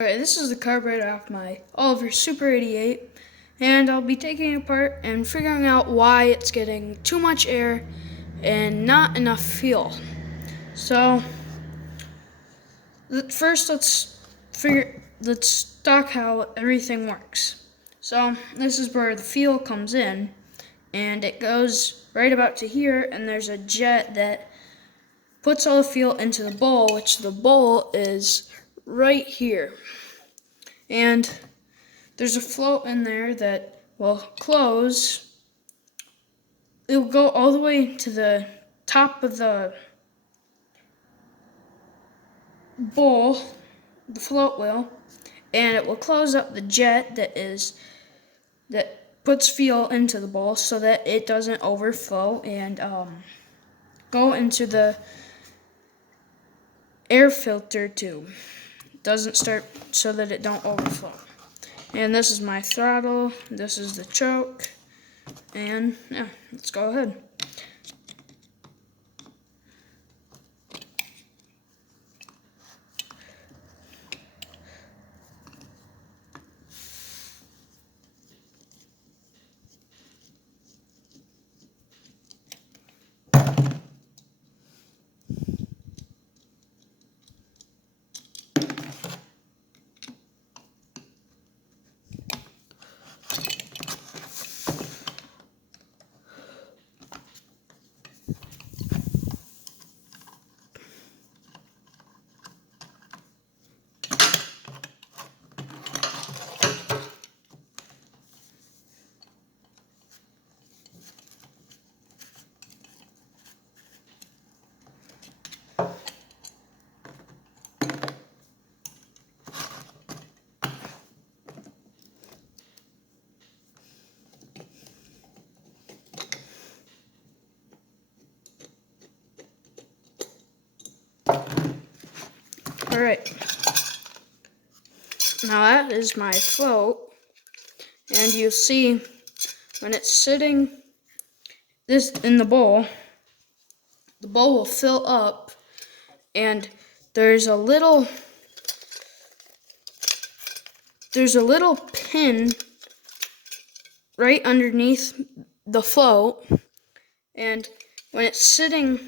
Alright, this is the carburetor off my Oliver Super 88, and I'll be taking it apart and figuring out why it's getting too much air and not enough fuel. So, first let's talk how everything works. So, this is where the fuel comes in, and it goes right about to here, and there's a jet that puts all the fuel into the bowl, which the bowl is right here. And there's a float in there that will close. It will go all the way to the top of the bowl, the float will, and it will close up the jet that puts fuel into the bowl so that it doesn't overflow and go into the air filter tube. Doesn't start so that it don't overflow. And this is my throttle, this is the choke, and yeah, let's go ahead. Alright, now that is my float, and you'll see when it's sitting this in the bowl will fill up, and there's a little pin right underneath the float, and when it's sitting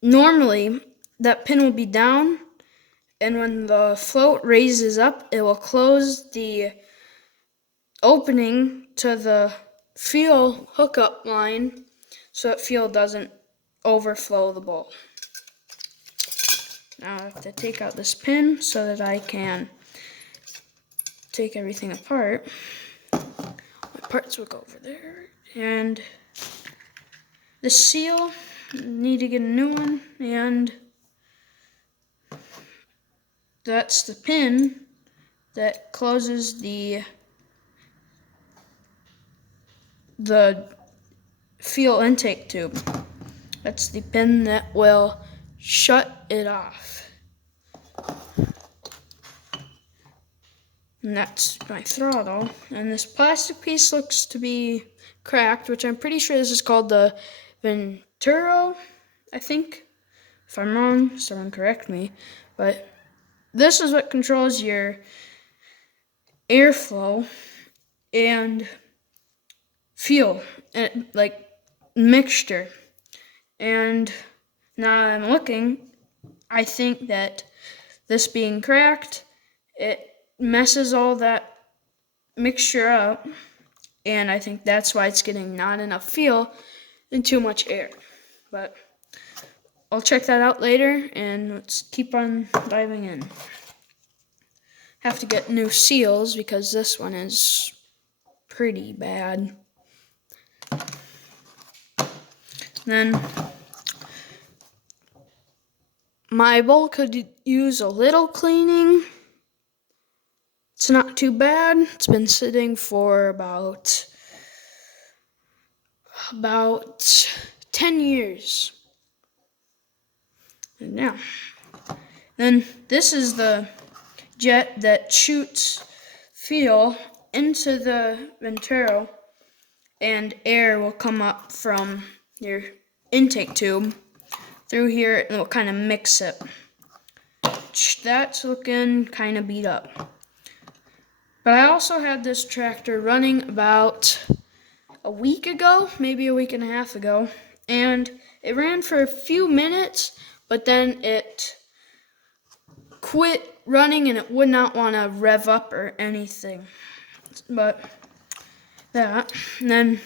normally, that pin will be down, and when the float raises up, it will close the opening to the fuel hookup line so that fuel doesn't overflow the bowl. Now I have to take out this pin so that I can take everything apart. My parts will go over there, and the seal, need to get a new one, and that's the pin that closes the fuel intake tube. That's the pin that will shut it off. And that's my throttle. And this plastic piece looks to be cracked, which I'm pretty sure this is called the Venturo, I think. If I'm wrong, someone correct me. But this is what controls your airflow and fuel, and like mixture. And now I'm looking, I think that this being cracked, it messes all that mixture up, and I think that's why it's getting not enough fuel and too much air. But I'll check that out later, and let's keep on diving in. Have to get new seals because this one is pretty bad. Then my bowl could use a little cleaning. It's not too bad. It's been sitting for about 10 years. And yeah. Then this is the jet that shoots fuel into the Venturo, and air will come up from your intake tube through here, and it will kind of mix it. that's looking kind of beat up. But I also had this tractor running about a week ago, maybe a week and a half ago, and it ran for a few minutes, but then it quit running and it would not want to rev up or anything. But that, and then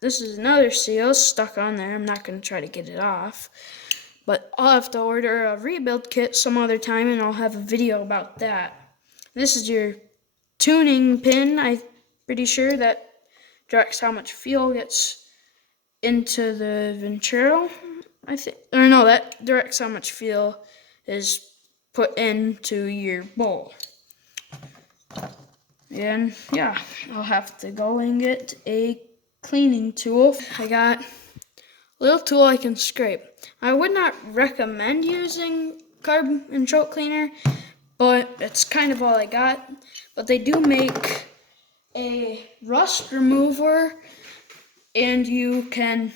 this is another seal stuck on there. I'm not going to try to get it off, but I'll have to order a rebuild kit some other time, and I'll have a video about that. This is your tuning pin. I'm pretty sure that directs how much fuel gets into the Venturo, I think. Or no, that directs how much fuel is put into your bowl. And yeah, I'll have to go and get a cleaning tool. I got a little tool I can scrape. I would not recommend using carb and choke cleaner, but it's kind of all I got. But they do make a rust remover, and you can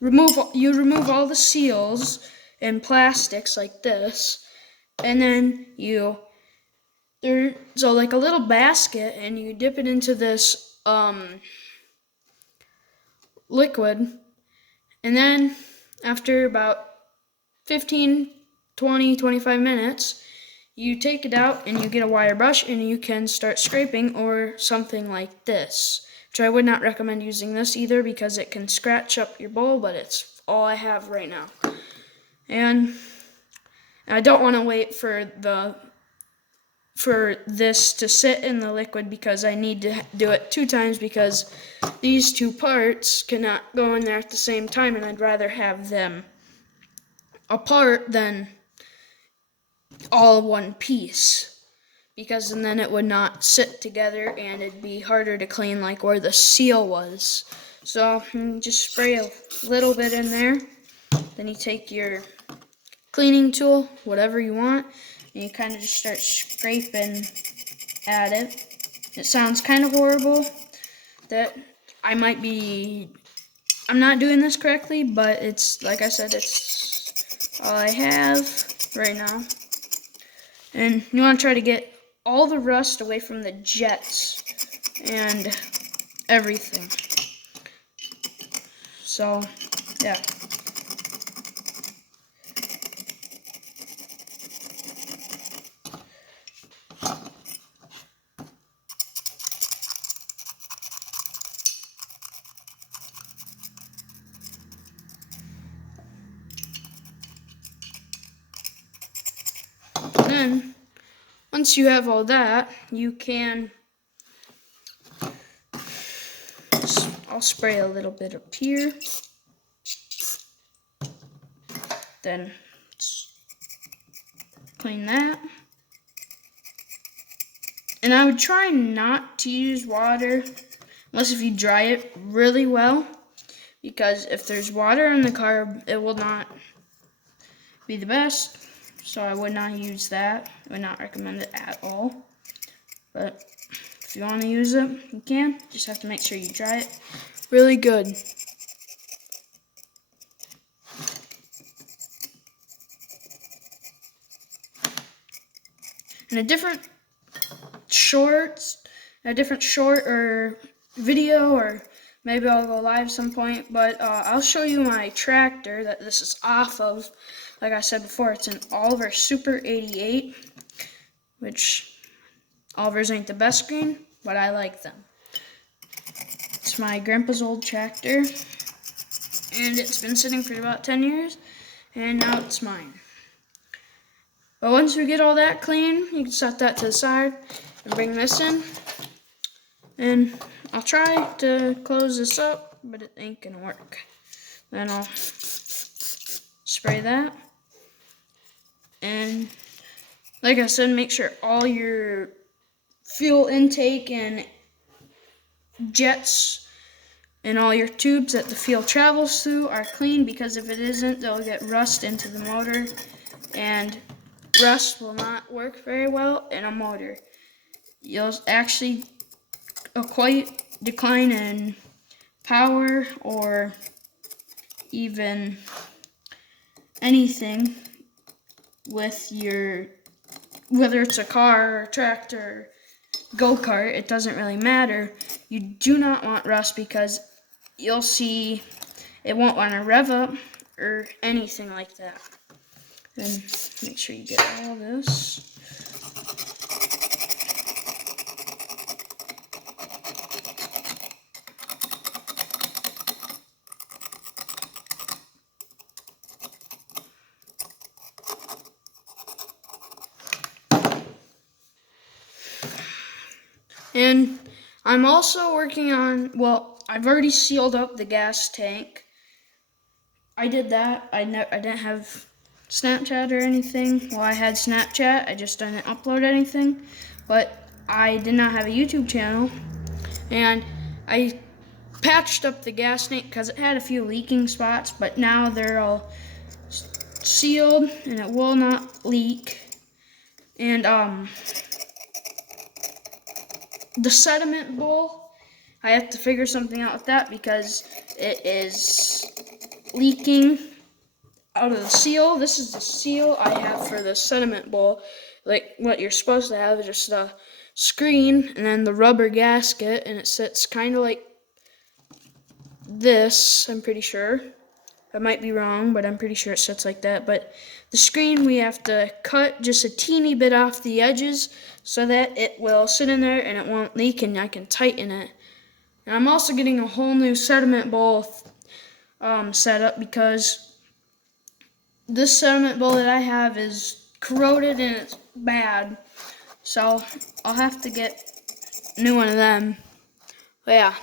remove all the seals and plastics like this, and then there's like a little basket, and you dip it into this liquid, and then after about 15, 20, 25 minutes, you take it out and you get a wire brush and you can start scraping, or something like this, which I would not recommend using this either because it can scratch up your bowl, but it's all I have right now. And I don't want to wait for this to sit in the liquid because I need to do it 2 times, because these 2 parts cannot go in there at the same time, and I'd rather have them apart than all one piece, because then it would not sit together and it'd be harder to clean, like where the seal was. So just spray a little bit in there, then you take your cleaning tool, whatever you want, and you kind of just start scraping at it. It sounds kind of horrible that I'm not doing this correctly, but it's, like I said, it's all I have right now. And you want to try to get all the rust away from the jets and everything. So, yeah. Then, once you have all that, you can, I'll spray a little bit up here, then clean that. And I would try not to use water, unless if you dry it really well, because if there's water in the carb, it will not be the best. So I would not use that. I would not recommend it at all. But if you want to use it, you can. Just have to make sure you dry it really good. And a different short or video, or maybe I'll go live some point, but I'll show you my tractor that this is off of. Like I said before, it's an Oliver Super 88, which Olivers ain't the best green, but I like them. It's my grandpa's old tractor, and it's been sitting for about 10 years, and now it's mine. But once we get all that clean, you can set that to the side and bring this in. And I'll try to close this up, but it ain't gonna work. Then I'll spray that. And like I said, make sure all your fuel intake and jets and all your tubes that the fuel travels through are clean, because if it isn't, they'll get rust into the motor, and rust will not work very well in a motor. You'll actually quite decline in power or even anything with your, whether it's a car or a tractor, go-kart, it doesn't really matter. You do not want rust because you'll see it won't want to rev up or anything like that. And make sure you get all this. And I'm also working on, well, I've already sealed up the gas tank. I did that. I didn't have Snapchat or anything. Well, I had Snapchat. I just didn't upload anything. But I did not have a YouTube channel. And I patched up the gas tank because it had a few leaking spots. But now they're all sealed and it will not leak. And the sediment bowl, I have to figure something out with that because it is leaking out of the seal. This is the seal I have for the sediment bowl. Like what you're supposed to have is just a screen and then the rubber gasket, and it sits kind of like this, I'm pretty sure. I might be wrong, but I'm pretty sure it sits like that. But the screen, we have to cut just a teeny bit off the edges so that it will sit in there and it won't leak, and I can tighten it. And I'm also getting a whole new sediment bowl set up because this sediment bowl that I have is corroded and it's bad. So I'll have to get a new one of them. But yeah.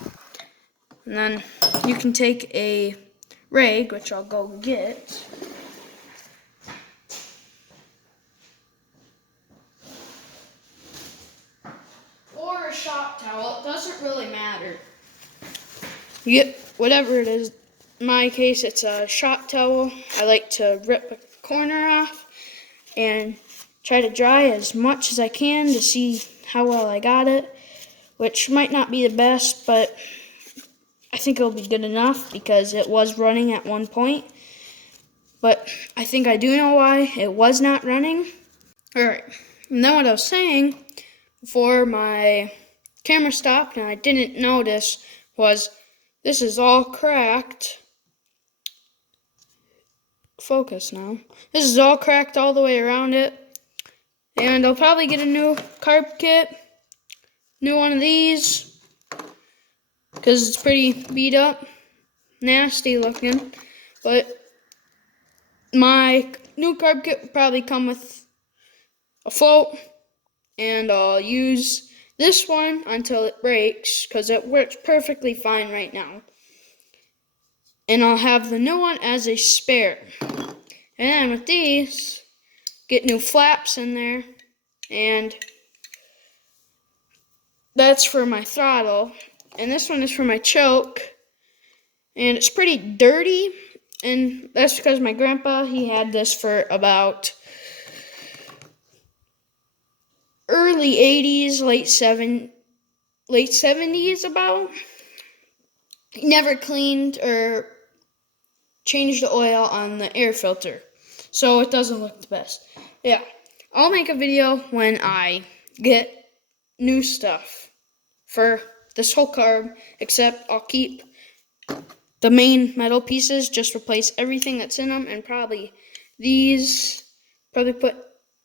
And then you can take a rag, which I'll go get. Or a shop towel. It doesn't really matter. You get whatever it is. In my case, it's a shop towel. I like to rip a corner off and try to dry as much as I can to see how well I got it, which might not be the best, but I think it'll be good enough because it was running at one point. But I think I do know why it was not running. Alright, and then what I was saying before my camera stopped and I didn't notice was this is all cracked. Focus now. This is all cracked all the way around it. And I'll probably get a new carb kit. New one of these. Because it's pretty beat up. Nasty looking. But my new carb kit will probably come with a float. And I'll use this one until it breaks. Because it works perfectly fine right now. And I'll have the new one as a spare. And then with these, get new flaps in there. And that's for my throttle. And this one is for my choke. And it's pretty dirty. And that's because my grandpa, he had this for about early 80s, late 70s about. He never cleaned or changed the oil on the air filter. So it doesn't look the best. Yeah, I'll make a video when I get new stuff for this whole carb, except I'll keep the main metal pieces, just replace everything that's in them, and probably put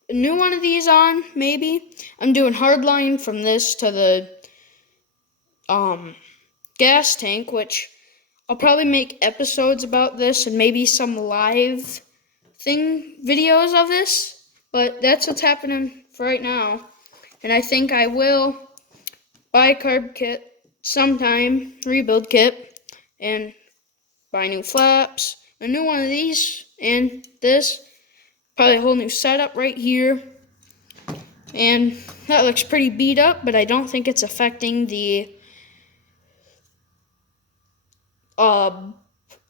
a new one of these on, maybe. I'm doing hardline from this to the gas tank, which I'll probably make episodes about this and maybe some live videos of this, but that's what's happening for right now. And I think I will buy a carb kit sometime, rebuild kit, and buy new flaps, a new one of these, and this, probably a whole new setup right here. And that looks pretty beat up, but I don't think it's affecting the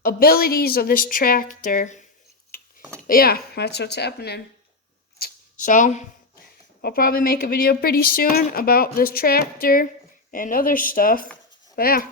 abilities of this tractor. But yeah, that's what's happening. So I'll probably make a video pretty soon about this tractor and other stuff. But yeah.